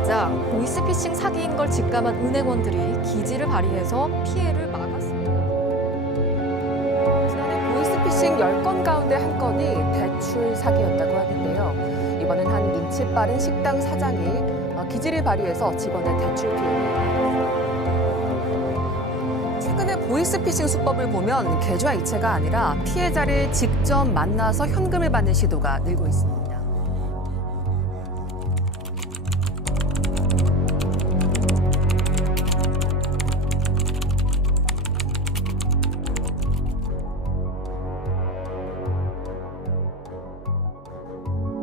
나타나자 보이스피싱 사기인 걸 직감한 은행원들이 기지를 발휘해서 피해를 막았습니다. 지난해 보이스피싱 10건 가운데 한 건이 대출 사기였다고 하는데요. 이번엔 한 눈치 빠른 식당 사장이 기지를 발휘해서 직원의 대출 피해를 막았습니다. 최근에 보이스피싱 수법을 보면 계좌 이체가 아니라 피해자를 직접 만나서 현금을 받는 시도가 늘고 있습니다.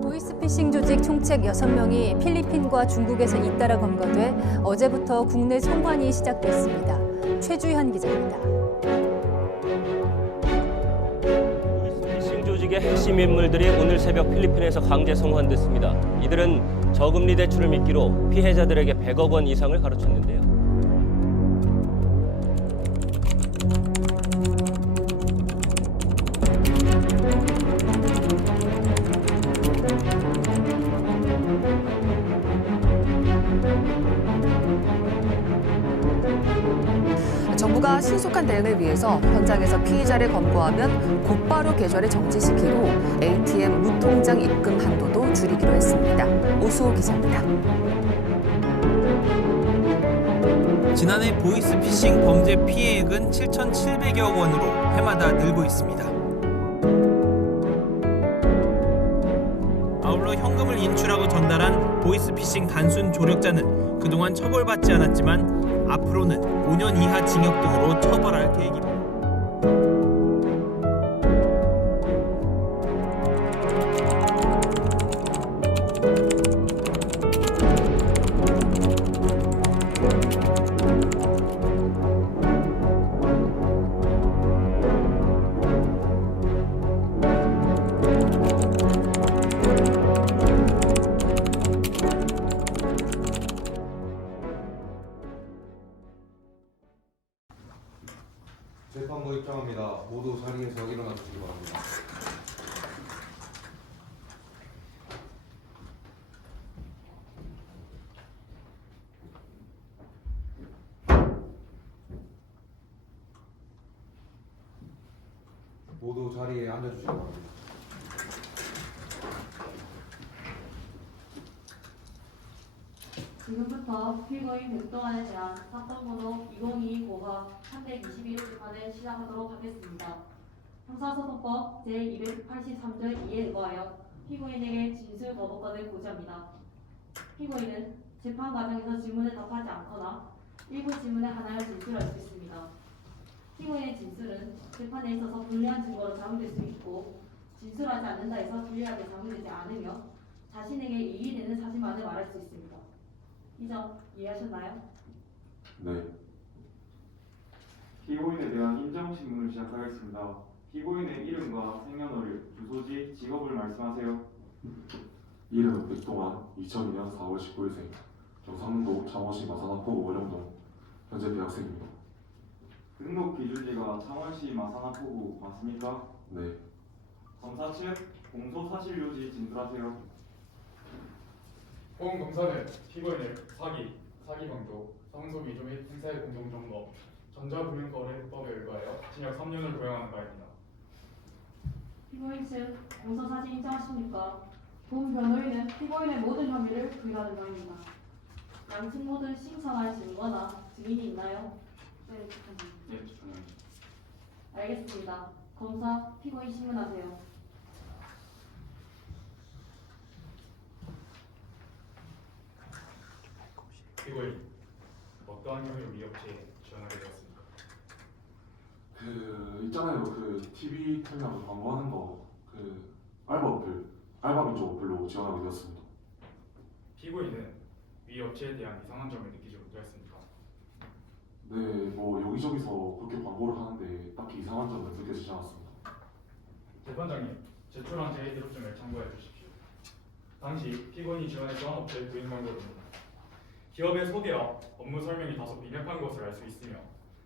보이스피싱 조직 총책 6명이 필리핀과 중국에서 잇따라 검거돼 어제부터 국내 송환이 시작됐습니다. 최주현 기자입니다. 보이스피싱 조직의 핵심 인물들이 오늘 새벽 필리핀에서 강제 송환됐습니다. 이들은 저금리 대출을 미끼로 피해자들에게 100억 원 이상을 가로챘는데요. 정부가 신속한 대응을 위해서 현장에서 피의자를 검거하면 곧바로 계좌를 정지시키고 ATM 무통장 입금 한도도 줄이기로 했습니다. 오수호 기자입니다. 지난해 보이스피싱 범죄 피해액은 7,700여 원으로 해마다 늘고 있습니다. 아울러 현금을 인출하고 전달한 보이스피싱 단순 조력자는 그동안 처벌받지 않았지만 앞으로는 5년 이하 징역 등으로 처벌할 계획입니다. 재판부 입장합니다. 모두 자리에서 일어나 주시기 바랍니다. 모두 자리에 앉아주시기 바랍니다. 지금부터 피고인 백동환에 대한 사건번호 2022-5화 321 재판을 시작하도록 하겠습니다. 형사소송법 제283조 2에 의거하여 피고인에게 진술 거부권을 고지합니다. 피고인은 재판 과정에서 질문에 답하지 않거나 일부 질문에 한하여 진술할 수 있습니다. 피고인의 진술은 재판에 있어서 불리한 증거로 작용될 수 있고 진술하지 않는다 해서 불리하게 작용되지 않으며 자신에게 이익이 되는 사실만을 말할 수 있습니다. 이 점 이해하셨나요? 네. 피고인에 대한 인정 신문을 시작하겠습니다. 피고인의 이름과 생년월일, 주소지, 직업을 말씀하세요. 이름은 백동환, 2002년 4월 19일생, 경상도 창원시 마산하포구 월영동, 현재 대학생입니다. 등록 기준지가 창원시 마산하포구 맞습니까? 네. 검사 측 공소 사실 요지 진술하세요. 본 검사는 피고인을 사기 강도, 상속 위조 및 행사의 공동정거, 전자금융거래법에 의거하여 징역 3년을 구형하는 바입니다. 피고인 측 공소 사실 인정하십니까? 본 변호인은 피고인의 모든 혐의를 부인하는 바입니다. 양측 모두 신청할 증거나 증인이 있나요? 네, 주장님. 알겠습니다. 검사, 피고인 신문하세요. 피고인, 어떠한 혐의로 위협죄에 지원하게 되었습니까? 있잖아요. TV 틀면서 광고하는 거, 알바비 쪽으로 지원하게 되었습니다. 피고인은 위 업체에 대한 이상한 점을 느끼지 못하였습니까? 네, 여기저기서 그렇게 광고를 하는데 딱히 이상한 점은 느껴지지 않았습니다. 재판장님, 제출한 제1기록증을 참고해 주십시오. 당시 피고인이 지원했던 업체의 부인 광고입니다. 기업의 소개와 업무 설명이 다소 빈약한 것을 알 수 있으며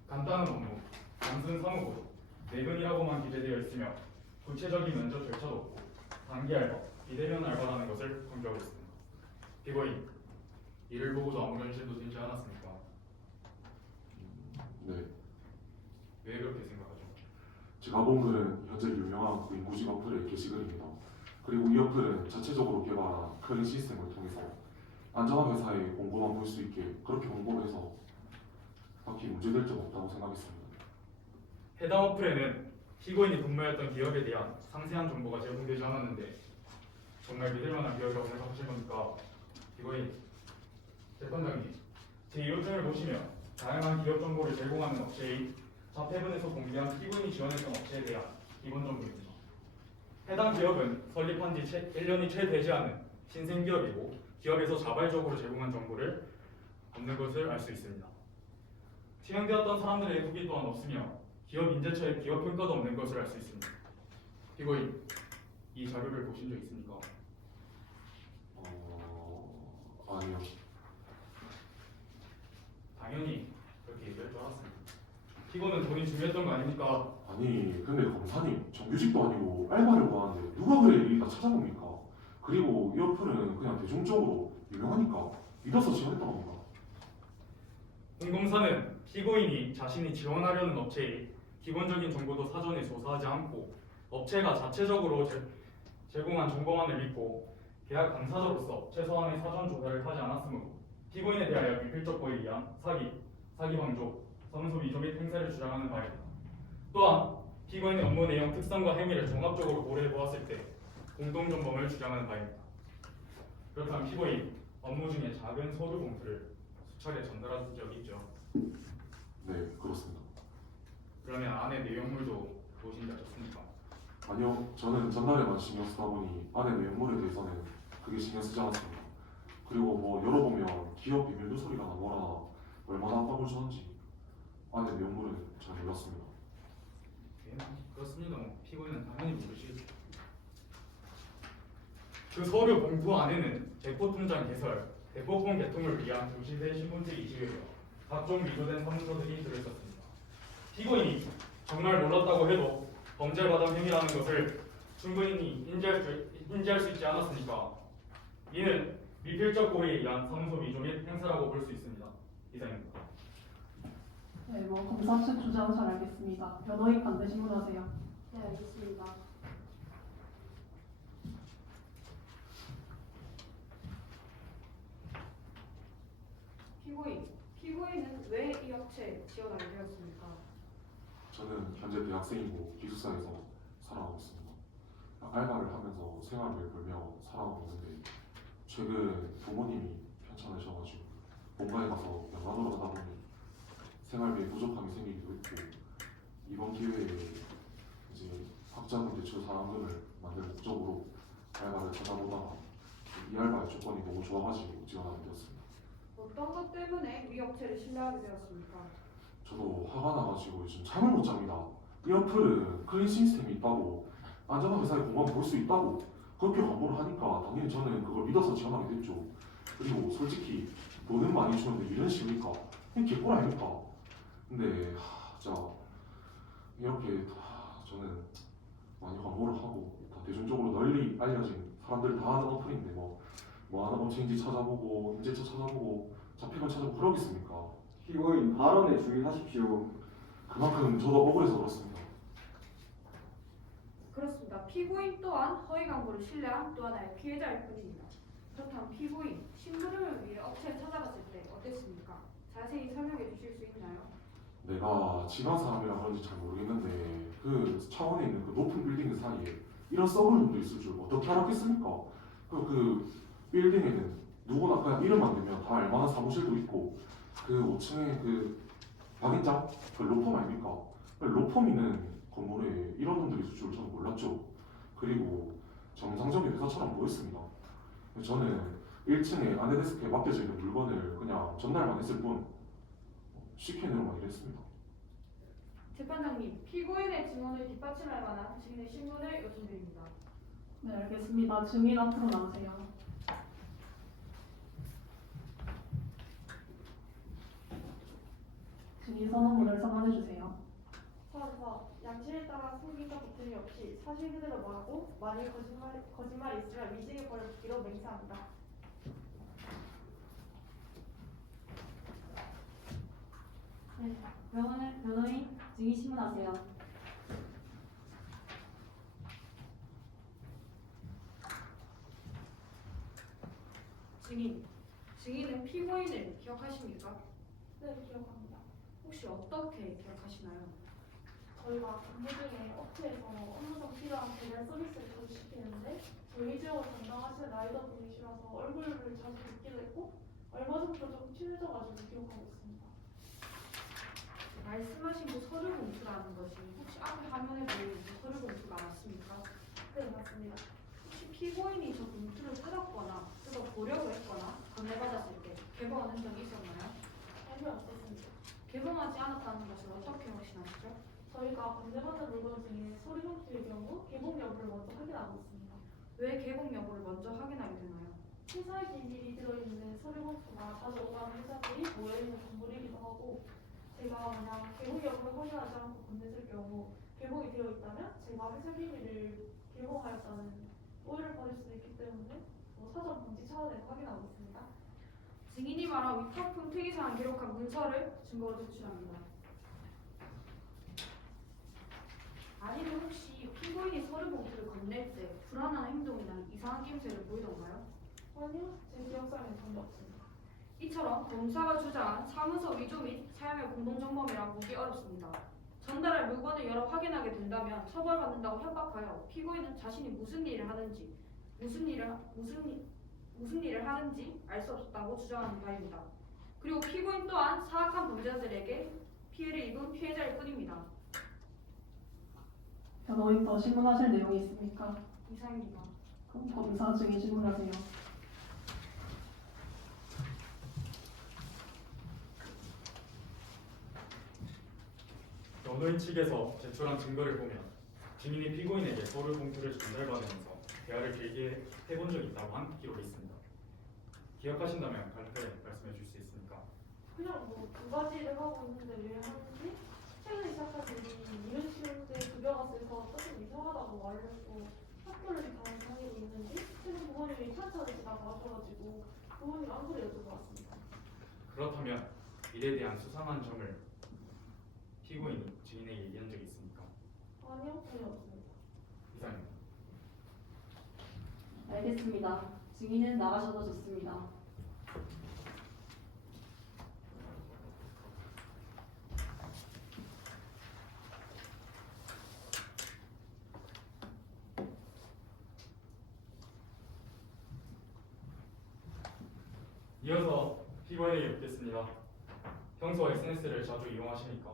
간단한 업무, 단순 사무보도, 내근이라고만 기재되어 있으며 구체적인 면접 절차도 없고 단기 알바, 비대면 알바라는 것을 강조하고 있습니다. 피고인, 이를 보고도 아무 현실도 되지 않았습니까? 네. 왜 그렇게 생각하죠? 제가 본 글은 현재 유명한 인구직 어플의 게시글입니다. 그리고 이 어플은 자체적으로 개발한 클린 시스템을 통해서 안전한 회사의 공고만 볼 수 있게 그렇게 홍보를 해서 딱히 문제될 점 없다고 생각했습니다. 해당 어플에는 피고인이 근무했던 기업에 대한 상세한 정보가 제공되지 않았는데 정말 믿을 만한 기업이라고 생각하실 겁니까? 피고인, 재판장님, 제2호증을 보시면 다양한 기업 정보를 제공하는 업체인 자폐분에서 공개한 피고인이 지원했던 업체에 대한 기본 정보입니다. 해당 기업은 설립한 지 1년이 채 되지 않은 신생기업이고 기업에서 자발적으로 제공한 정보를 없는 것을 알 수 있습니다. 채용되었던 사람들의 후기 또한 없으며 기업 인재처의 기업 평가도 없는 것을 알 수 있습니다. 피고인, 이 자료를 보신 적 있습니까? 아니요. 당연히 그렇게 얘기할 줄 알았습니다. 피고는 돈이 중요했던 거 아닙니까? 아니 근데 검사님 정규직도 아니고 알바를 구하는데 누가 그래 일이 다 찾아봅니까? 그리고 이 어플은 그냥 대중적으로 유명하니까 믿어서 지원했던 겁니다. 홍 검사는 피고인이 자신이 지원하려는 업체의 기본적인 정보도 사전에 조사하지 않고 업체가 자체적으로 제공한 정보만을 믿고 계약 당사자로서 최소한의 사전 조사를 하지 않았으므로 피고인에 대하여 미필적 고의에 의한 사기 방조, 사무소 위조 및 행세를 주장하는 바입니다. 또한 피고인의 업무 내용, 특성과 행위를 종합적으로 고려해 보았을 때 공동전범을 주장하는 바입니다. 그렇다면 피고인, 업무 중에 작은 서류 봉투를 수차례 전달한 적이 있죠. 네 그렇습니다. 그러면 안에 내용물도 무엇인지 아셨습니까? 아니요 저는 전날에만 신경 쓰다 보니 안에 내용물에 대해서는 그게 신경 쓰지 않았습니다. 그리고 뭐 열어보면 기업 비밀 누설이라나 뭐라나 얼마나 압박을 주는지 안에 내용물은 잘 몰랐습니다. 예, 그렇습니다. 피고인은 당연히 모르시겠죠. 그 서류 봉투 안에는 대포통장 개설, 대포폰 개통을 위한 도시대 신분증 20여여 각종 위조된 사문서들이 들어있었습니다. 피고인이 정말 몰랐다고 해도 범죄 마담 행위라는 것을 충분히 인지할 수 있지 않았으니까 이는 미필적 고의에 의한 사문서 위조 및 행사라고 볼 수 있습니다. 이상입니다. 네, 검사 측 주장 잘 알겠습니다. 변호인 반대 신문하세요. 네, 알겠습니다. 피고인은 왜 이 업체에 지원하게 되었습니까? 저는 현재 대학생이고 기숙사에서 살아가고 있습니다. 알바를 하면서 생활을 벌며 살아가고 있는데 최근 부모님이 편찮으셔가지고 본가에 가서 양반으로 하다 보니 생활비에 부족함이 생기기도 했고 이번 기회에 이제 학자금 대출 상환금을 만들 목적으로 알바를 찾아보다가 이 알바의 조건이 너무 좋아가지고 지원하게 되었습니다. 어떤 것 때문에 위 업체를 신뢰하게 되었습니까? 저도 화가 나가지고 요즘 잠을 못 잡니다. 이 어플은 클린 시스템이 있다고 안전한 회사의 공간을 볼 수 있다고 그렇게 광고를 하니까 당연히 저는 그걸 믿어서 지원하게 됐죠. 그리고 솔직히 돈은 많이 주는데 일은 싫으니까 그냥 개꿀 아닙니까? 근데 진짜 이렇게 저는 많이 광고를 하고 다 대중적으로 널리 알려진 사람들 다 아는 어플인데 뭐 하나 업체인지 찾아보고 인재처 찾아보고 잡히건 찾아보고 그러겠습니까? 피고인 발언에 주의하십시오. 그만큼 저도 억울해서 그렇습니다. 그렇습니다. 피고인 또한 허위 광고를 신뢰한 또 하나의 피해자일 뿐입니다. 그렇다면 피고인, 신분을 위해 업체에 찾아갔을 때 어땠습니까? 자세히 설명해 주실 수 있나요? 내가 지방 사람이라 그런지 잘 모르겠는데 그 차원에 있는 그 높은 빌딩 사이에 이런 썩은 놈도 있을 줄 어떻게 알았겠습니까? 그 빌딩에는 누구나 그냥 이름만 대면 다 알만한 사무실도 있고 그 5층에 그 박인장? 그 로펌 아닙니까? 로펌 있는 건물에 이런 놈들이 있을 줄 저는 몰랐죠. 그리고 정상적인 회사처럼 보였습니다. 저는 1층에 안에 데스크에 맡겨져 있는 물건을 그냥 전날만 했을 뿐 쉽게 내용만 일했습니다. 재판장님, 피고인의 증언을 뒷받침할 만한 증인의 신분을 요청드립니다. 네, 알겠습니다. 증인 앞으로 나오세요. 증인 선언문을 선언해 주세요. 서서 양심에 따라 숨김과 비틀림 없이 사실 그대로 말하고 만일 거짓말이 있으면 위증의 벌을 붙기로 맹세합니다. 네, 변호인 증인 신문하세요. 증인은 피고인을 기억하십니까? 네, 기억합니다. 혹시 어떻게 기억하시나요? 저희가 근무 중에 업체에서 업무상 필요한 개별 서비스를 자주 시키는데 저희 지역을 담당하시는 라이더 분이시라서 얼굴을 자주 뵙기도 했고 얼마 전부터 좀 친해져가지고 기억하고 있습니다. 말씀하신 그 서류 봉투라는 것이 혹시 앞에 화면에 보이는 그 서류 봉투가 맞습니까? 네, 맞습니다. 혹시 피고인이 저 봉투를 뜯었거나 뜯어보려고 했거나 건네받았을 때 개봉하는 적이 있었나요? 전혀 없었습니다. 개봉하지 않았다는 것을 어떻게 확신하시죠? 저희가 건네받은 물건 중에 서류 봉투의 경우 개봉 여부를 먼저 확인하고 있습니다. 왜 개봉 여부를 먼저 확인하게 되나요? 회사의 비밀이 들어있는 서류 봉투가 자주 오가는 회사들이 모여있는 건물이기도 하고 제가 만약 개봉 여부를 확인하지 않고 건넸을 경우 개봉이 되어 있다면 제가 회사 비밀을 개봉하였다는 오해를 받을 수도 있기 때문에 사전 방지 차원에서 확인하고 있습니다. 증인이 말한 위탁품 특이사항 기록한 문서를 증거로 제출합니다. 아니면 혹시 피고인이 서류 봉투를 건넬 때 불안한 행동이나 이상한 낌새를 보이던가요? 아니요, 제 기억상에 전혀 없습니다. 이처럼 검사가 주장한 사문서 위조 및 사용의 공동정범이라 보기 어렵습니다. 전달할 물건을 열어 확인하게 된다면 처벌받는다고 협박하여 피고인은 자신이 무슨 일을 하는지 알 수 없었다고 주장하는 바입니다. 그리고 피고인 또한 사악한 범죄자들에게 피해를 입은 피해자일 뿐입니다. 변호인 더 신문하실 내용이 있습니까? 이상입니다. 그럼 검사 증인 신문하세요. 변호인 측에서 제출한 증거를 보면 증인이 피고인에게 서류 봉투를 전달받으면서 대화를 길게 해본 적이 있다고 한 기록이 있습니다. 기억하신다면 간략하게 말씀해 줄 수 있습니까? 그냥 두 가지를 하고 있는데 왜 하는지 최근에 시작한 일이 이른 시간 때 급여가 세서 조금 이상하다고 말을 했고 학교를 다니고 있는지 최근 부모님이 찬찬을 지나가 하셔가지고 부모님 안부를 여쭤보았습니다. 그렇다면 일에 대한 수상한 점을 피고인이 증인에게 얘기한 적이 있습니까? 아니요, 전혀 없습니다. 이상입니다. 알겠습니다. 증인은 나가셔도 좋습니다. 이어서 피고인에게 묻겠습니다. 평소 SNS를 자주 이용하십니까?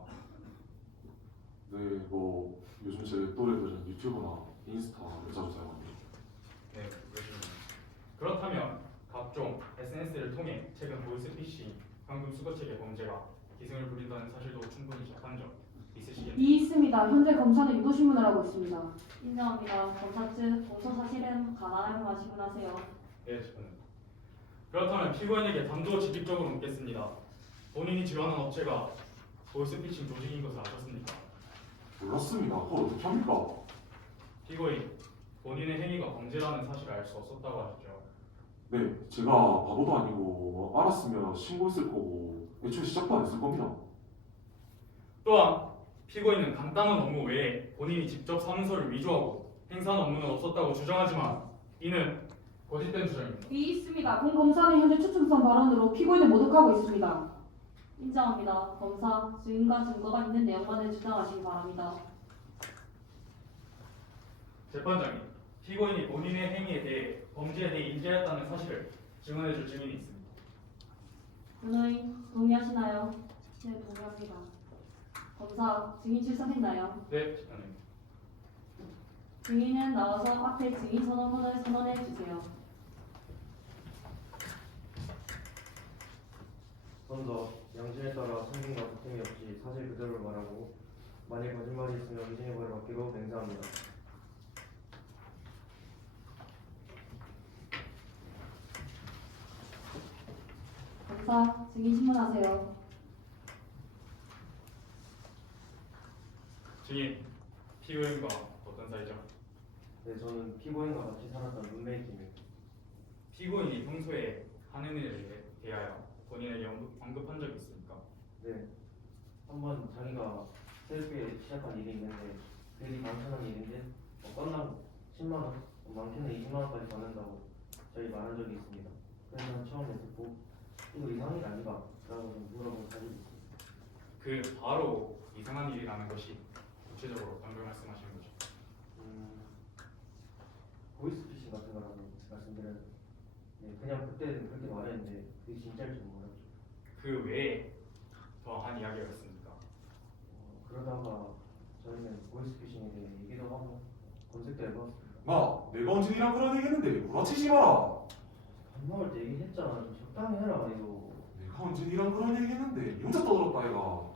네, 뭐 요즘 제 또래들은 유튜브나 인스타를 자주 사용합니다. 네, 그러시군요. 그렇다면 각종 SNS를 통해 최근 보이스피싱, 현금 수거책의 범죄가 기승을 부린다는 사실도 충분히 접한 적 있으시겠네요. 있습니다. 현재 검사는 유도 신문을 하고 있습니다. 인정합니다. 검사 측 공소 사실은 가나하고만 신문하세요. 네, 저는. 그렇다면 피고인에게 단도직입적으로 묻겠습니다. 본인이 지원한 업체가 보이스피싱 조직인 것을 아셨습니까? 몰랐습니다. 그걸 어떻게 합니까? 피고인, 본인의 행위가 범죄라는 사실을 알 수 없었다고 하셨죠. 네, 제가 바보도 아니고 알았으면 신고했을 거고 애초에 시작도 안 했을 겁니다. 또한 피고인은 간단한 업무 외에 본인이 직접 사문서를 위조하고 행사한 업무는 없었다고 주장하지만 이는 거짓된 주장입니다. 있습니다. 본 검사는 현재 추측성 발언으로 피고인을 모독하고 있습니다. 인정합니다. 검사, 증인과 증거가 있는 내용만을 주장하시기 바랍니다. 재판장님, 피고인이 본인의 행위에 대해 범죄에 대해 인지하였다는 사실을 증언해줄 증인이 있습니다. 변호인 동의하시나요? 네, 동의합니다. 검사, 증인 출석했나요? 네, 재판장님. 증인은 나와서 앞에 증인 선언문을 선언해 주세요. 먼저 양심에 따라 숨김과 보탬이 없이 사실 그대로를 말하고 만일 거짓말이 있으면 의심의 벌을 받기로 맹세합니다. 검사, 증인 신문하세요. 증인, 피고인과 어떤 사이죠? 네, 저는 피고인과 같이 살았던 룸메이트입니다. 피고인이 평소에 하는 일에 대하여 본인에게 언급한 적이 있습니까? 네, 한번 자기가 새롭게 시작한 일이 있는데 그 일이 단순한 일인데 건당 10만 원, 많게는 20만 원까지 받는다고 저희 말한 적이 있습니다. 그래서 난 처음에 듣고 이거 이상한 일 아닌가? 라고 좀 물어본 사실이 있습니다. 그 바로 이상한 일이라는 것이 구체적으로 어떤 걸 말씀하시는 거죠? 보이스피싱 같은 거라고 말씀드렸는데 그냥 그때는 그렇게 말했는데 그게 진짜일지 몰랐죠. 그 외에 더한 이야기가 있습니까? 그러다가 저희는 보이스피싱에 대해 얘기도 하고 검색도 해봤습니다. 마, 내가 언제이랑 그런 얘기했는데 구라치지 마라. 밥 먹을 때 얘기했잖아. 좀 적당히 해라 이거. 내가 언제이랑 그런 얘기했는데 니 혼자 떠들었다 얘가.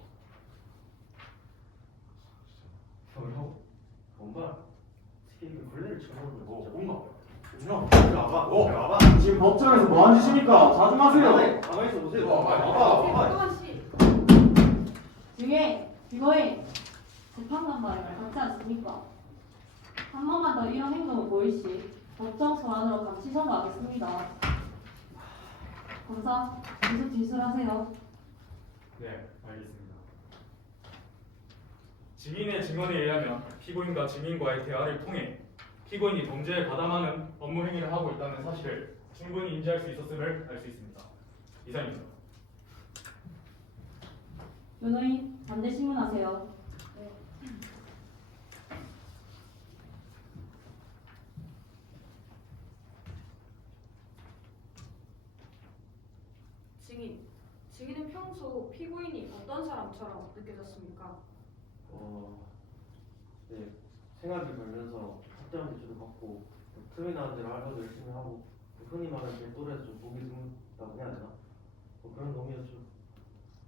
뭐라고? 뭔가 스케이크 걸레를 쳐먹는 거 뭔가. 야, 와봐. 와봐. 지금 법정에서 뭐 하는 짓입니까? 자좀 하세요. 가만히 있어 보세요. 와봐. 박동원 씨. 중에 피고인 재판관 말을 같지 않습니까? 한 번만 더 이런 행동을 보일 시 법정 소환으로 감시 선고하겠습니다. 검사 계속 진술하세요. 네, 알겠습니다. 증인의 증언에 의하면 피고인과 증인과의 대화를 통해 피고인이 범죄에 가담하는 업무 행위를 하고 있다는 사실을 충분히 인지할 수 있었음을 알 수 있습니다. 이상입니다. 변호인 반대 신문하세요. 증인은 평소 피고인이 어떤 사람처럼 느껴졌습니까? 네, 생활비 벌면서 학대한 대출도 받고 틈이 나는 대로 알바도 열심히 하고 흔히 말하는 제 또래에서 좀 보기 드문다고 해야 되나? 그런 놈이었죠.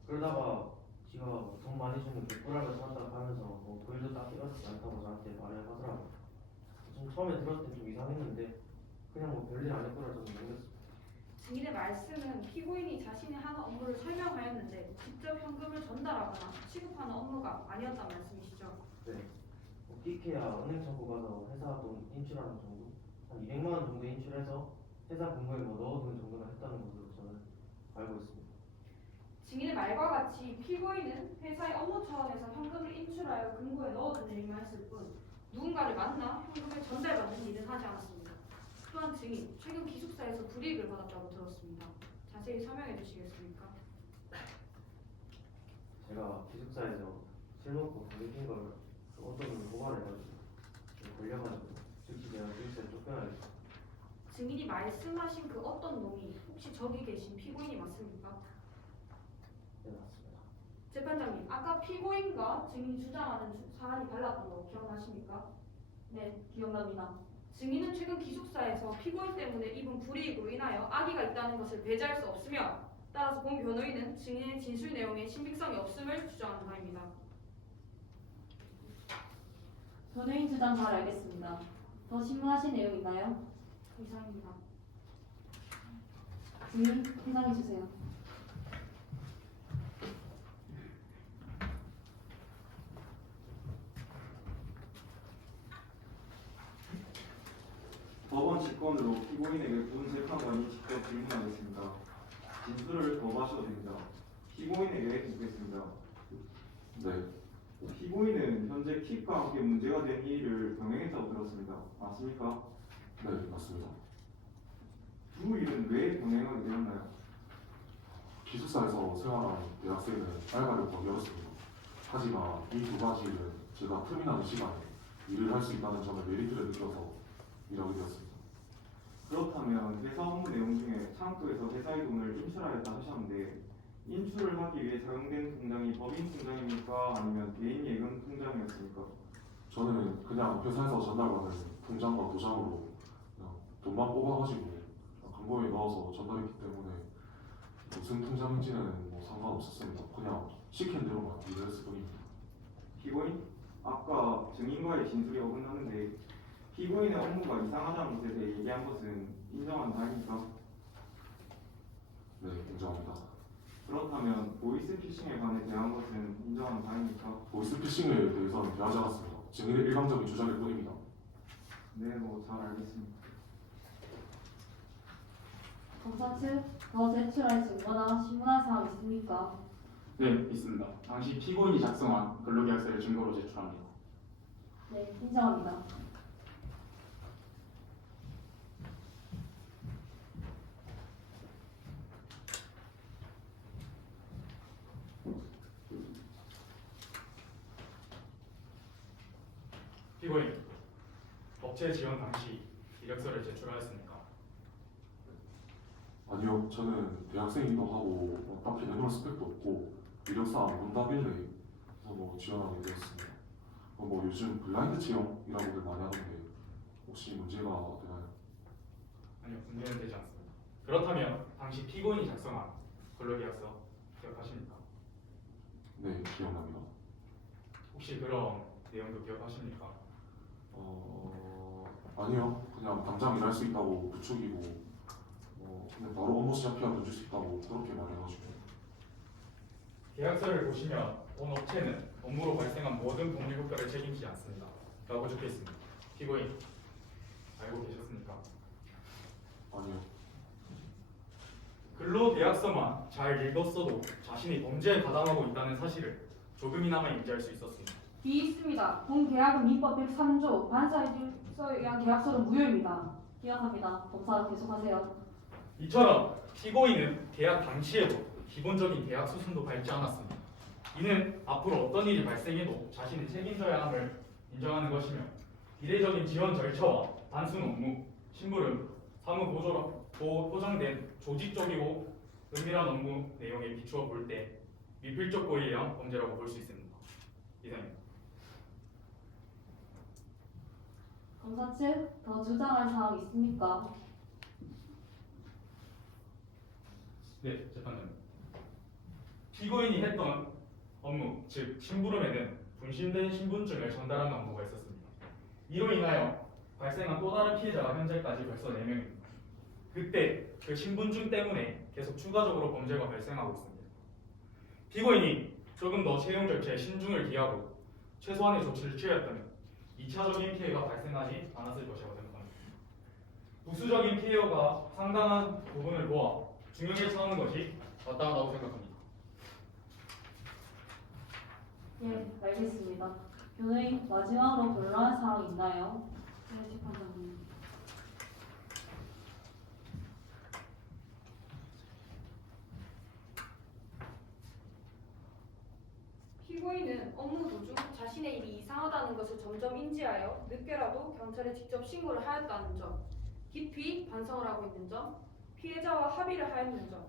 그러다가 지가 돈 많이 주면 개꿀알바 찾았다고 하면서 그 일도 딱히 가서 않다고 저한테 말을 하더라고요. 좀 처음에 들었을 땐 좀 이상했는데 그냥 별일 아닐 거라 저는 모르겠어요. 증인의 말씀은 피고인이 자신이 하는 업무를 설명하였는데 직접 현금을 전달하거나 취급하는 업무가 아니었단 말씀이시죠? 네. 끼케야 은행 창구 가서 회사 돈 인출하는 정도? 한 200만 원 정도 인출해서 회사 금고에 넣어두는 정도만 했다는 것으로 저는 알고 있습니다. 증인의 말과 같이 피고인은 회사의 업무 차원에서 현금을 인출하여 금고에 넣어두는 일만 했을 뿐 누군가를 만나 현금을 전달받는 일은 하지 않았습니다. 또한 증인, 최근 기숙사에서 불이익을 받았다고 들었습니다. 자세히 설명해 주시겠습니까? 제가 기숙사에서 술 먹고 불이익인 걸 어떤 분이 고발해가지고 걸려가지고 즉시 제가 기숙사에 쫓겨나겠어요. 증인이 말씀하신 그 어떤 놈이 혹시 저기 계신 피고인이 맞습니까? 네, 맞습니다. 재판장님, 아까 피고인과 증인이 주장하는 사안이 달랐던 거 기억나십니까? 네, 기억납니다. 증인은 최근 기숙사에서 피고인 때문에 입은 불이익으로 인하여 악의가 있다는 것을 배제할 수 없으며 따라서 본 변호인은 증인의 진술 내용에 신빙성이 없음을 주장하는 바입니다. 변호인 주장 잘 알겠습니다. 더 신문하신 내용 있나요? 이상입니다. 증인 해명해 주세요. 법원 직권으로 피고인에게 본 재판관이 직접 질문하겠습니다. 진술을 거부하셔도 됩니다. 피고인에게 묻겠습니다. 네. 피고인은 현재 킥과 함께 문제가 된 이 일을 병행했다고 들었습니다. 맞습니까? 네, 맞습니다. 두 일은 왜 병행하게 되었나요? 기숙사에서 생활하는 대학생은 알바를 벌였습니다. 하지만 이 두 가지 일은 제가 틈이 나는 시간에 일을 할 수 있다는 점에 메리트를 느껴서 일하게 되었습니다. 그렇다면 회사 업무 내용 중에 창구에서 회사의 돈을 인출하였다 하셨는데 인출을 하기 위해 사용된 통장이 법인 통장입니까? 아니면 개인 예금 통장이었습니까? 저는 그냥 회사에서 전달받은 통장과 도장으로 그냥 돈만 뽑아가지고 금고에 넣어서 전달했기 때문에 무슨 통장인지는 뭐 상관없었습니다. 그냥 시킨 대로만 일을 했을 뿐입니다. 피고인? 아까 증인과의 진술이 어긋나는데 피고인의 업무가 이상하다는 것에 대해 얘기한 것은 인정한 바입니까? 네, 인정합니다. 그렇다면 보이스피싱에 관해 대한 것은 인정한 바입니까? 보이스피싱에 대해서는 대하지 않았습니다. 증인의 일방적인 주장일 뿐입니다. 네, 뭐 잘 알겠습니다. 검사 측 더 제출할 증거나 신문할 사항 있습니까? 네, 있습니다. 당시 피고인이 작성한 근로계약서를 증거로 제출합니다. 네, 인정합니다. 피고인, 업체 지원 당시 이력서를 제출하였습니까? 아니요, 저는 대학생이기도 하고 딱히 내놓을 스펙도 없고 이력서 안 본다길래 그래서 지원하게 되었습니다. 요즘 블라인드 채용이라고들 많이 하던데 혹시 문제가 되나요? 아니요, 문제는 되지 않습니다. 그렇다면 당시 피고인이 작성한 근로계약서 기억하십니까? 네, 기억납니다. 혹시 그런 내용도 기억하십니까? 아니요, 그냥 당장 일할 수 있다고 부추기고 그냥 바로 업무 시작해야 던질 수 있다고 그렇게 말해가지고. 계약서를 보시면 온 업체는 업무로 발생한 모든 법률 효과를 책임지지 않습니다. 라고 적혀 있습니다. 피고인, 알고 계셨습니까? 아니요. 근로계약서만 잘 읽었어도 자신이 범죄에 가담하고 있다는 사실을 조금이나마 인지할 수 있었습니다. B 있습니다. 본 계약은 민법 103조 반사에 의한 계약서는 무효입니다. 기억합니다. 검사 계속하세요. 이처럼 피고인은 계약 당시에도 기본적인 계약 수순도 밟지 않았습니다. 이는 앞으로 어떤 일이 발생해도 자신이 책임져야 함을 인정하는 것이며 이례적인 지원 절차와 단순 업무, 심부름, 사무 보조로 포장된 조직적이고 은밀한 업무 내용에 비추어 볼 때 미필적 고의에 의한 범죄라고 볼 수 있습니다. 이상입니다. 검사 측 더 주장할 사항 있습니까? 네, 재판장님. 피고인이 했던 업무, 즉 심부름에는 분신된 신분증을 전달하는 업무가 있었습니다. 이로 인하여 발생한 또 다른 피해자가 현재까지 벌써 4명입니다. 그때 그 신분증 때문에 계속 추가적으로 범죄가 발생하고 있습니다. 피고인이 조금 더 채용 절차에 신중을 기하고 최소한의 조치를 취하였다면 2차적인 피해가 발생하지 않았을 것이라고 생각합니다. 부수적인 피해가 상당한 부분을 모아 중형에 처하는 것이 마땅하다고 생각합니다. 예, 알겠습니다. 교수님, 마지막으로 변론할 사항 있나요? 네, 재판장님. 피고인은 업무 도중 자신의 일이 이상하다는 것을 점점 인지하여 늦게라도 경찰에 직접 신고를 하였다는 점, 깊이 반성을 하고 있는 점, 피해자와 합의를 하였는 점,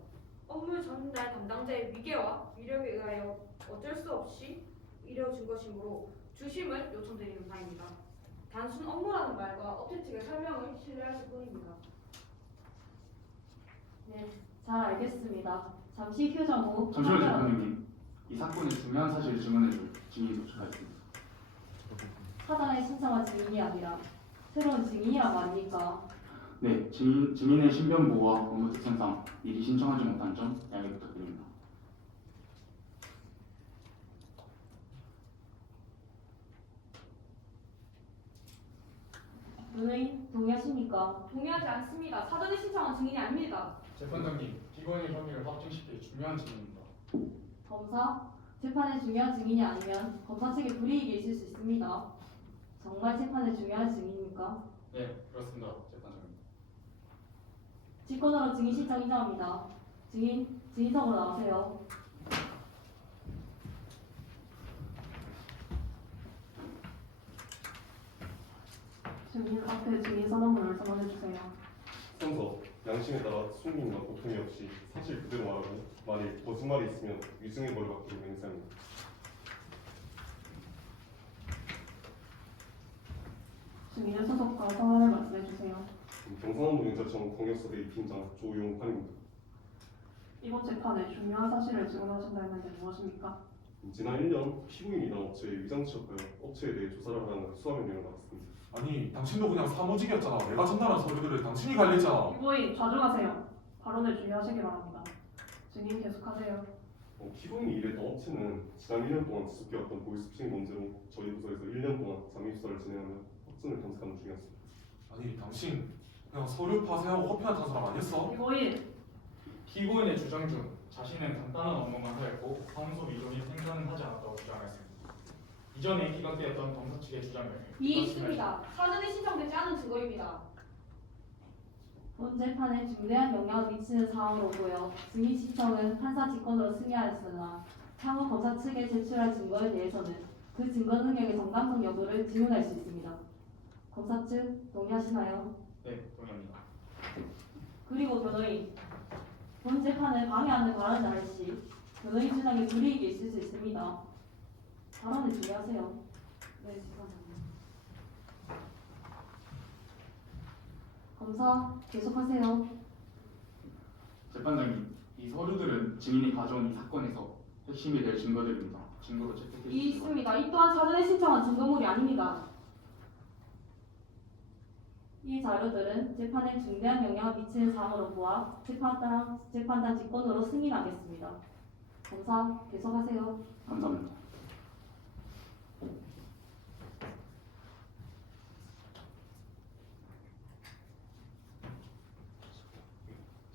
업무 전달 담당자의 위계와 위력에 의하여 어쩔 수 없이 이뤄진 것이므로 주심을 요청드리는 바입니다. 단순 업무라는 말과 업체 측의 설명을 신뢰하실 뿐입니다. 네, 잘 알겠습니다. 잠시 휴정 후 잠시만요, 대표님. 이 사건의 중요한 사실을 증언해줄 증인이 도착하였습니다. 사단에 신청한 증인이 아니라 새로운 증인이란 말입니까? 네, 증인의 신변 보호와 업무 특성상 미리 신청하지 못한 점 양해 부탁드립니다. 의뢰인 동의하십니까? 동의하지 않습니다. 사전에 신청한 증인이 아닙니다. 재판장님, 피고인의 혐의를 확증시킬 중요한 증인입니다. 검사, 재판에 중요한 증인이 아니면 검사 측에 불이익이 있을 수 있습니다. 정말 재판에 중요한 증인입니까? 네, 그렇습니다, 재판장님. 직권으로 증인 신청 인정합니다. 증인석으로 나오세요. 증인 앞에 증인 선언문을 선언해주세요. 선서, 양심에 따라 숨김과 고통이 없이 사실 그대로 말하고 만일 거짓말이 있으면 위증의 벌을 받기로 맹세합니다. 증인의 소속과 성함을 말씀해주세요. 경상남도경찰청 광역서대 2팀장 조용환입니다. 이번 재판에 중요한 사실을 증언하신다 했는데 무엇입니까? 지난 1년 피고인이 일한 업체에 위장 취업하여 업체에 대해 조사를 하라는 수사 명령을 받았습니다. 아니, 당신도 그냥 사무직이었잖아. 내가 전달한 서류들을 당신이 관리했잖아. 피고인 좌중하세요. 발언을 주의하시기 바랍니다. 증인 계속하세요. 피고인이 일했던 업체는 지난 1년 동안 지속해왔던 보이스피싱 문제로 저희 부서에서 1년 동안 장기수사를 진행하며 확증을 검색하는 중이었습니다. 아니, 당신 그냥 서류 파쇄하고 커피 한잔 사람 아니었어? 피고인 피고인의 주장 중 자신은 간단한 업무만 하였고 사무소 위조 및 생산은 하지 않았다고 주장하였습니다. 이전에 기각되었던 검사 측의 주장을 이익습니다. 사전에 신청되지 않은 증거입니다. 본 재판에 중대한 영향을 미치는 사항으로 보여 증인 신청은 판사 직권으로 승인하였으나 향후 검사 측에 제출할 증거에 대해서는 그 증거 능력의 정당성 여부를 질문할 수 있습니다. 검사 측 동의하시나요? 네, 동의합니다. 그리고 변호인, 본 재판을 방해하는 발언을 할 시 변호인 주장에 불이익이 있을 수 있습니다. 발언을 주의하세요. 네, 재판장님. 검사 계속하세요. 재판장님, 이 서류들은 증인이 가져온 이 사건에서 핵심이 될 증거들입니다. 증거로 채택해 주시기 있습니다. 이 또한 사전에 신청한 증거물이 아닙니다. 이 자료들은 재판에 중대한 영향을 미치는 사항으로 보아 재판단 직권으로 승인하겠습니다. 검사 계속하세요. 감사합니다.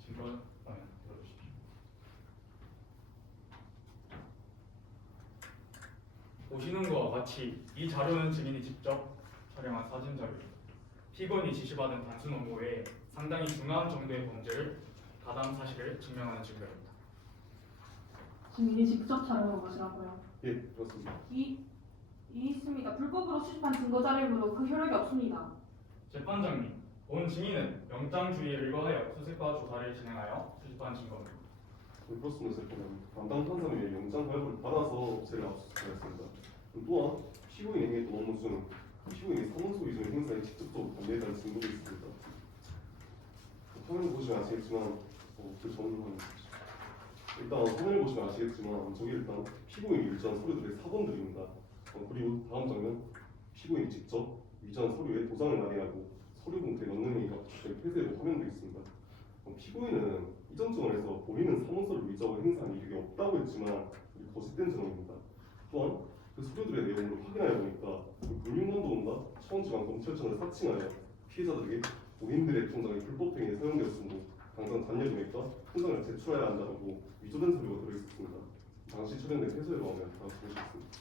증거 들어주십시오. 보시는 것과 같이 이 자료는 증인이 직접 촬영한 사진 자료입니다. 피고인이 지시받은 단순 업무 외에 상당히 중요한 정도의 범죄를 가담 사실을 증명하는 증거입니다. 증인이 직접 촬영한 것이라고요. 예, 그렇습니다. 있습니다. 불법으로 수집한 증거 자료이므로 그 효력이 없습니다. 재판장님, 본 증인은 영장주의를 일과하여 수색과 조사를 진행하여 수집한 증거입니다. 네, 그렇습니다. 재판장님. 담당 판사님의 영장 발부를 받아서 업체를 압수수색하였습니다. 또한 피고인의 행했던 업무 중 피고인이 사무소 위조 행사에 직접적으로 반대했다는 증거도 있습니다. 화면을 보시면 아시겠지만 그 전후는 일단 화면을 보시면 아시겠지만 저기 일단 피고인이 위조한 서류들의 사본들입니다. 그리고 다음 장면 피고인이 직접 위조한 서류에 도장을 난이하고 서류 봉투에 넣는 행위가 폐쇄로 화면도 있습니다. 피고인은 이전 증언에서 본인은 사문서를 위조하고 행사한 이력이 없다고 했지만 거짓된 증언입니다. 또한 그 서류들의 내용을 확인하여 보니까 금융감독원과 서울지방검찰청을 사칭하여 피해자들에게 본인들의 통장이 불법행위에 사용되었으므로 당장 잔여금액과 통장을 제출해야 한다고 위조된 서류가 들어있었습니다. 당시 촬영된 폐쇄로 하면 다 보시겠습니다.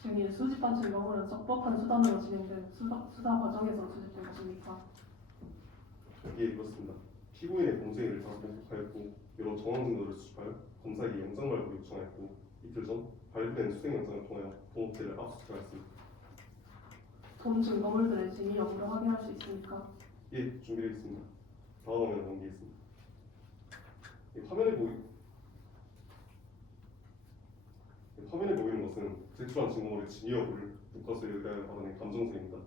증인 수집한 증거물은 적법한 수단으로 진행된 수사 과정에서 수집된 것입니까? 예, 그렇습니다. 피고인의 범죄를 다 목격하였고 여러 정황 증거를 수집하여 검사에게 영장 발부를 요청하였고 이틀 전 발부된 수색 영장을 통하여 동업체를 압수수색하였습니다. 본 증거물들의 진위 여부를 확인할 수 있습니까? 예, 준비되어 있습니다. 다음 화면을 넘기겠습니다. 화면에 보이는 것은 제출한 증거물의 진위 여부를 국가수에 의뢰하여 받아낸 감정서입니다.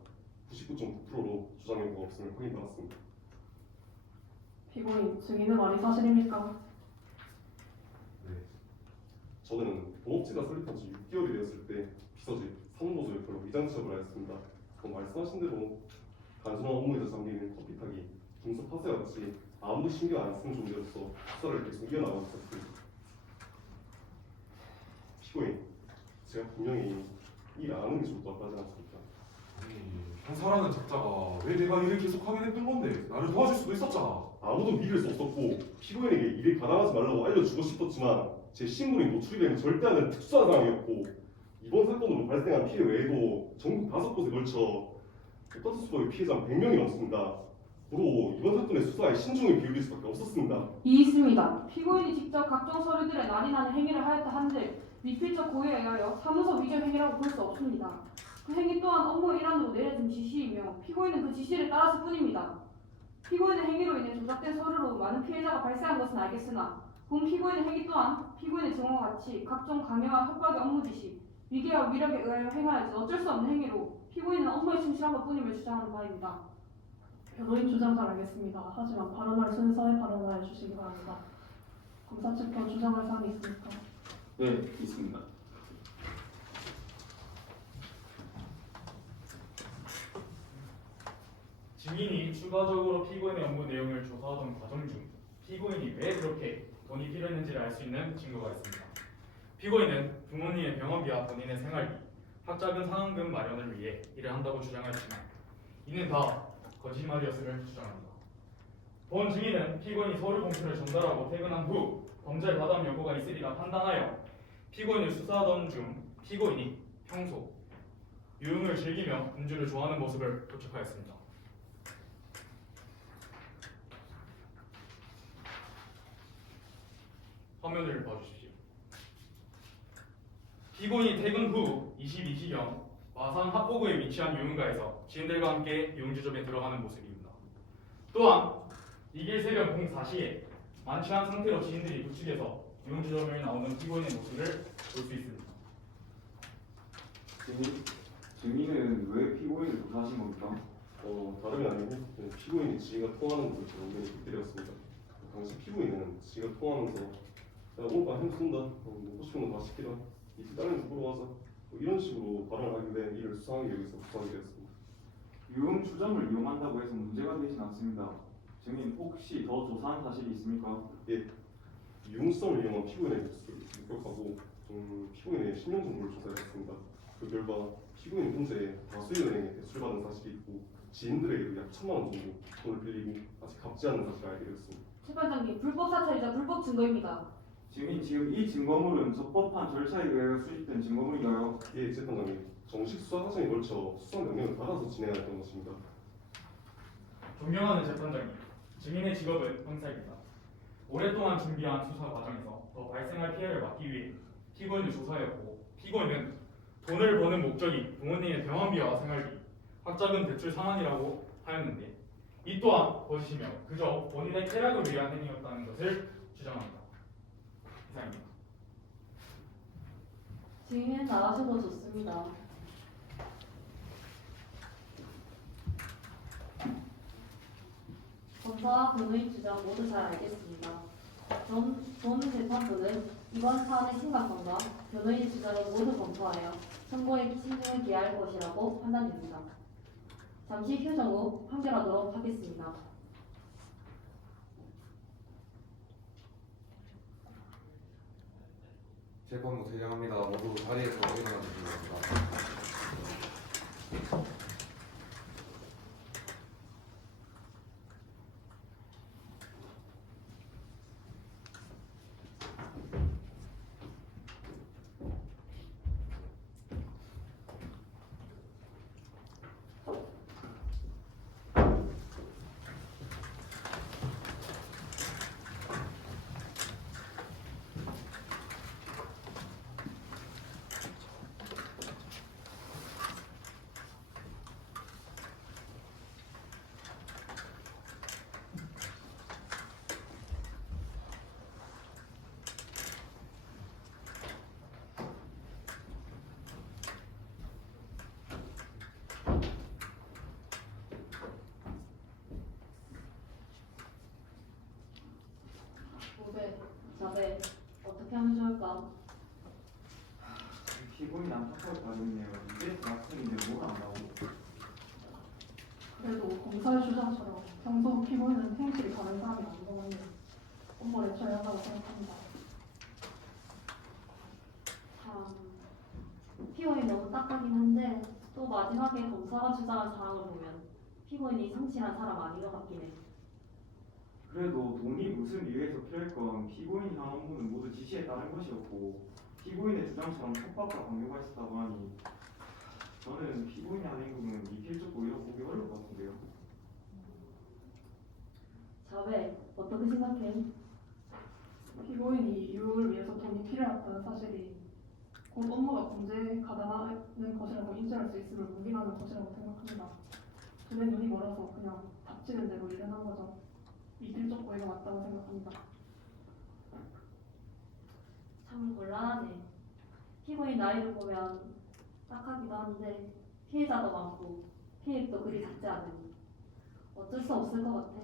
99.9%로 주장 여부가 없음을 확인받았습니다. 피고인, 증인의 말이 사실입니까? 네. 저는 동업체가 설립한 지 6개월이 되었을 때 비서직, 사무보조를 별로 위장 취업을 하였습니다. 말씀하신 대로 단순한 업무에서 잠기는 커피 타기, 중소 파쇄와 같이 아무도 신경 안 쓰는 존재로서 수사를 계속 이어나가고 있었습니다. 피고인, 제가 분명히 일 안 하는 게 좋을 것 같지 않습니까? 판사라는 작자가 왜 내가 일을 계속 하게 됐던 건데 나를 도와줄 수도 있었잖아. 아무도 믿을 수 없었고 피고인에게 일을 가담하지 말라고 알려주고 싶었지만 제 신분이 노출이 되면 절대 안 되는 특수한 상황이었고 이번 사건으로 발생한 피해 외에도 전국 5곳에 걸쳐 똑같은 수법의 피해자는 100명이 넘습니다. 고로 이번 사건의 수사에 신중을 기울일 수밖에 없었습니다. 있습니다. 피고인이 직접 각종 서류들에 날인하는 행위를 하였다 한들 미필적 고의에 의하여 사무소 위조 행위라고 볼 수 없습니다. 그 행위 또한 업무 일환으로 내려진 지시이며 피고인은 그 지시를 따랐을 뿐입니다. 피고인의 행위로 인해 조작된 서류로 많은 피해자가 발생한 것은 알겠으나 본 피고인의 행위 또한 피고인의 증언과 같이 각종 강요와 협박의 업무 지시, 위계와 위력에 의하여 행하여진 어쩔 수 없는 행위로 피고인은 업무에 충실한 것뿐임을 주장하는 바입니다. 변호인 주장 잘 알겠습니다. 하지만 발언할 순서에 발언하여 주시기 바랍니다. 검사 측 더 주장할 사항이 있습니까? 네, 있습니다. 증인이 추가적으로 피고인의 업무 내용을 조사하던 과정 중 피고인이 왜 그렇게 돈이 필요했는지를 알 수 있는 증거가 있습니다. 피고인은 부모님의 병원비와 본인의 생활비, 학자금 상환금 마련을 위해 일을 한다고 주장하였지만 이는 다 거짓말이었음을 주장합니다. 본 증인은 피고인이 서류 봉투를 전달하고 퇴근한 후 범죄 가담 여부가 있으리라 판단하여 피고인을 수사하던 중 피고인이 평소 유흥을 즐기며 음주를 좋아하는 모습을 포착하였습니다. 화면을 봐주십시오. 피고인이 퇴근 후 22시경 마산 합포구에 위치한 유흥가에서 지인들과 함께 유흥주점에 들어가는 모습입니다. 또한 이길 새벽 04시에 만취한 상태로 지인들이 부축해서 유흥주점에 나오는 피고인의 모습을 볼 수 있습니다. 증인은 왜 피고인을 조사하신 겁니까? 다름이 아니고 피고인이 지가 통화하는 것을 제가 의견이 빗대렸습니다. 당시 피고인은 지가 통화하면서 야, 오늘 밤 햄 쏜다. 먹고 싶은 거 다 시키라. 이틀 다른 데 보러 가자. 이런 식으로 발언을 하길래 이를 수상하게 여기서 구성하게 되었습니다. 유흥 주점을 이용한다고 해서 문제가 되진 않습니다. 증인 혹시 더 조사한 사실이 있습니까? 예, 유흥성을 이용한 피고인의 모습을 목격하고 피고인의 신용 정보를 조사해봤습니다. 그 결과 피고인 현재 다수은행에 대출을 받은 사실이 있고 지인들에게도 약 1,000만 원 정도 돈을 빌리고 아직 갚지 않는 사실을 알게 되었습니다. 재판장님, 불법 사찰이자 불법 증거입니다. 증인 지금 이 증거물은 적법한 절차에 의해 수집된 증거물인가요? 예, 재판장님. 정식 수사 과정에 걸쳐 수사 명령을 받아서 진행해야 했던 것입니다. 존경하는 재판장님, 증인의 직업은 형사입니다. 오랫동안 준비한 수사 과정에서 더 발생할 피해를 막기 위해 피고인을 조사하였고 피고인은 돈을 버는 목적이 부모님의 병원비와 생활비, 학자금 대출 상환이라고 하였는데 이 또한 거짓이며 그저 본인의 쾌락을 위한 행위였다는 것을 주장합니다. 이상입니다. 증인 나가셔도 좋습니다. 검사와 변호인 주장 모두 잘 알겠습니다. 전 재판부는 이번 사안의 심각성과 변호인의 주장을 모두 검토하여 선고의 신중을 기할 것이라고 판단됩니다. 잠시 휴정 후 판결하도록 하겠습니다. 재판부 퇴장합니다. 모두 자리에서 일어나 주시기 바랍니다. 자세 어떻게 하면 좋을까? 피고인 안타까울 따르네요. 이제 대학생인데 뭘 안 나오고. 그래도 검사의 주장처럼 평소 피고인은 행실이 다른 사람이 아닌 것 같네요. 업무를 해쳐야 한다고 생각합니다. 참, 피고인이 너무 딱하긴 한데 또 마지막에 검사가 주장한 사항을 보면 피고인이 성실한 사람 아닌 것 같긴 해. 그래도 돈이 무슨 이유에서 필요했건 피고인이 한 업무는 모두 지시에 따른 것이었고 피고인의 주장처럼 협박과 강요가 있었다고 하니 저는 피고인이 한 행동은 이필적 고의로 보기 어려울 것 같은데요. 자배 어떻게 생각해? 피고인이 유흥을 위해서 돈이 필요했다는 사실이 곧 업무가 범죄에 가담하는 것이라고 인정할 수 있음을 묵인하는 것이라고 생각합니다. 돈에 눈이 멀어서 그냥 닥치는 대로 일을 한 거죠. 이질적 고의가 맞다고 생각합니다. 참 곤란하네. 피고인 나이를 보면 딱하기도 한데 피해자도 많고 피해액도 그리 작지 않으니 어쩔 수 없을 것 같아.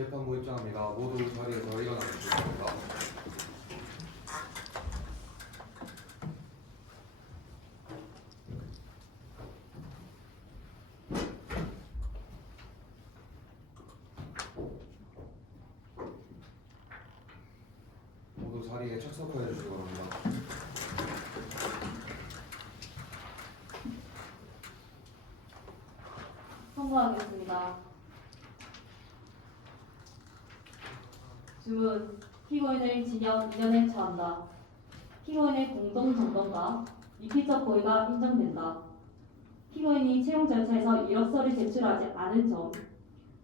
재판부 입장합니다. 모두 자리에서 일어나 주시기 바랍니다. 모두 자리에 착석하여 주시기 바랍니다. 선고하겠습니다. 주문, 피고인을 징역 2년에 처한다. 피고인의 공동 정범과 미필적 고의가 인정된다. 피고인이 채용 절차에서 이력서를 제출하지 않은 점,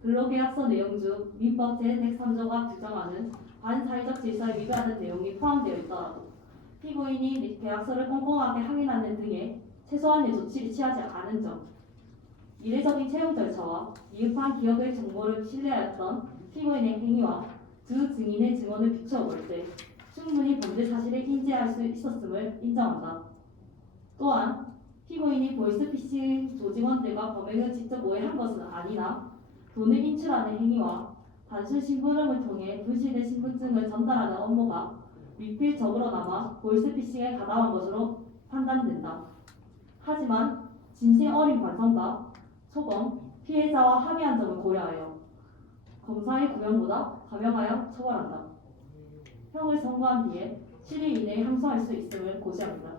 근로계약서 내용 중 민법 제103조가 규정하는 반사회적 질서에 위배하는 내용이 포함되어 있더라도 피고인이 계약서를 꼼꼼하게 확인하는 등의 최소한의 조치를 취하지 않은 점, 이례적인 채용 절차와 미흡한 기업의 정보를 신뢰하였던 피고인의 행위와 두 증인의 증언을 비추어 볼 때 충분히 범죄 사실을 인지할 수 있었음을 인정한다. 또한 피고인이 보이스피싱 조직원들과 범행을 직접 오해한 것은 아니나 돈을 인출하는 행위와 단순 심부름을 통해 불실된 신분증을 전달하는 업무가 미필적으로나마 보이스피싱에 가담한 것으로 판단된다. 하지만 진심 어린 반성과 초범, 피해자와 합의한 점을 고려하여 검사의 구형보다 감형하여 처벌한다. 형을 선고한 뒤에 7일 이내에 항소할 수 있음을 고지합니다.